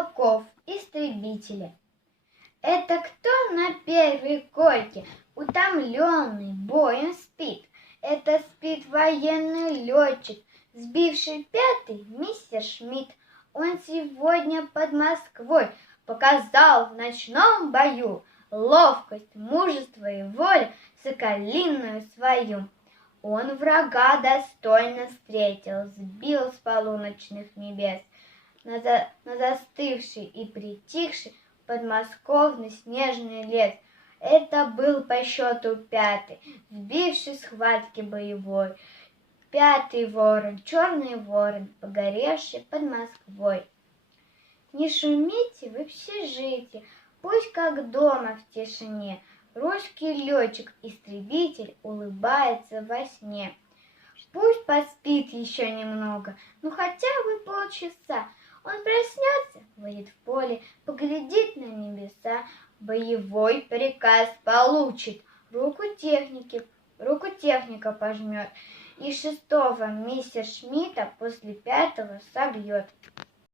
полков, истребители. Это кто на первой койке, утомленный боем спит? Это спит военный летчик, сбивший пятый мистер Шмидт. Он сегодня под Москвой показал в ночном бою ловкость, мужество и волю соколиную свою. Он врага достойно встретил, сбил с полуночных небес на застывший и притихший подмосковный снежный лес. Это был по счету пятый, сбивший схватки боевой. Пятый ворон, черный ворон, погоревший под Москвой. Не шумите в общежитии, пусть как дома в тишине. Русский летчик-истребитель улыбается во сне. Пусть поспит еще немного, ну хотя бы полчаса. Он проснется, выйдет в поле, поглядит на небеса, боевой приказ получит, руку техника пожмет, и шестого мистер Шмидта после пятого собьет.